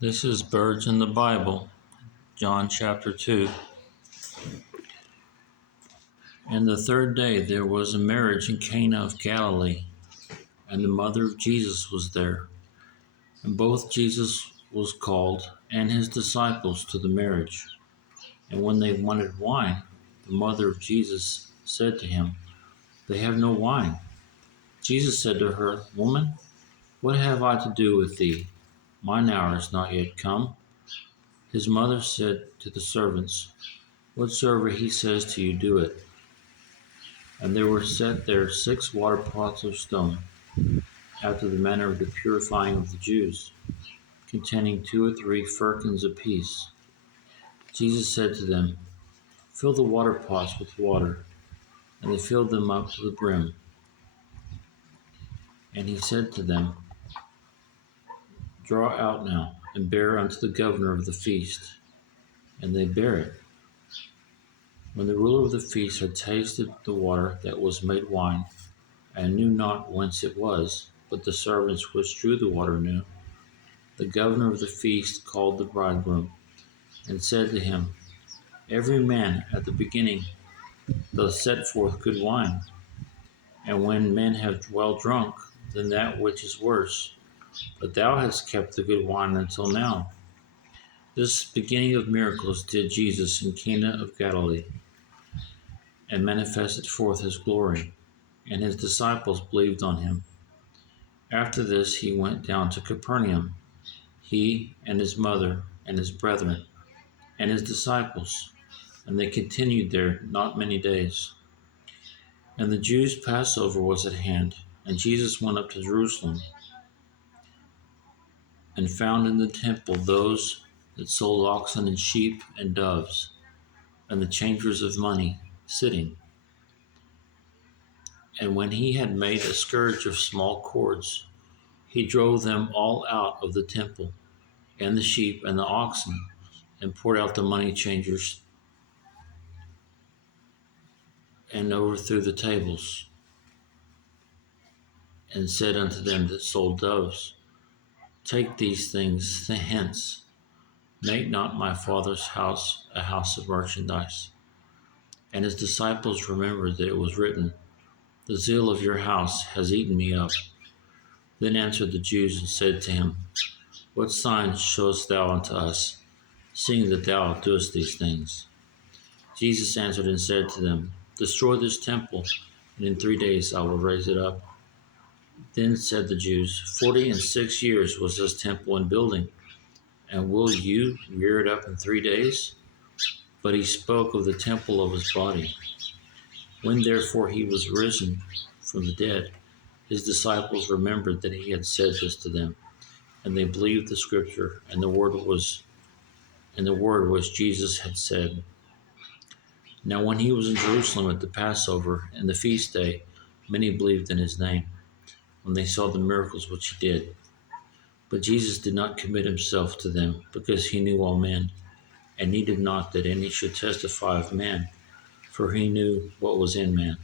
This is Birds in the Bible, John chapter 2. And the third day there was a marriage in Cana of Galilee, and the mother of Jesus was there. And both Jesus was called and his disciples to the marriage. And when they wanted wine, the mother of Jesus said to him, "They have no wine." Jesus said to her, "Woman, what have I to do with thee? Mine hour is not yet come." His mother said to the servants, "Whatsoever he says to you, do it." And there were set there 6 water pots of stone, after the manner of the purifying of the Jews, containing 2 or 3 firkins apiece. Jesus said to them, "Fill the water pots with water." And they filled them up to the brim. And he said to them, "Draw out now, and bear unto the governor of the feast." And they bare it. When the ruler of the feast had tasted the water that was made wine, and knew not whence it was, but the servants which drew the water knew, the governor of the feast called the bridegroom, and said to him, "Every man at the beginning doth set forth good wine, and when men have well drunk, then that which is worse. But thou hast kept the good wine until now." This beginning of miracles did Jesus in Cana of Galilee, and manifested forth his glory, and his disciples believed on him. After this he went down to Capernaum, he and his mother and his brethren and his disciples, and they continued there not many days. And the Jews' Passover was at hand, and Jesus went up to Jerusalem, and found in the temple those that sold oxen and sheep and doves, and the changers of money, sitting. And when he had made a scourge of small cords, he drove them all out of the temple, and the sheep and the oxen, and poured out the money changers, and overthrew the tables, and said unto them that sold doves, "Take these things hence, make not my Father's house a house of merchandise." And his disciples remembered that it was written, "The zeal of your house has eaten me up." Then answered the Jews and said to him, "What sign showest thou unto us, seeing that thou doest these things?" Jesus answered and said to them, "Destroy this temple, and in 3 days I will raise it up." Then said the Jews, 46 years was this temple in building, and will you rear it up in 3 days? But he spoke of the temple of his body. When therefore he was risen from the dead, his disciples remembered that he had said this to them, and they believed the scripture and the word which Jesus had said. Now when he was in Jerusalem at the Passover and the feast day, many believed in his name, when they saw the miracles which he did. But Jesus did not commit himself to them, because he knew all men, and needed not that any should testify of man, for he knew what was in man.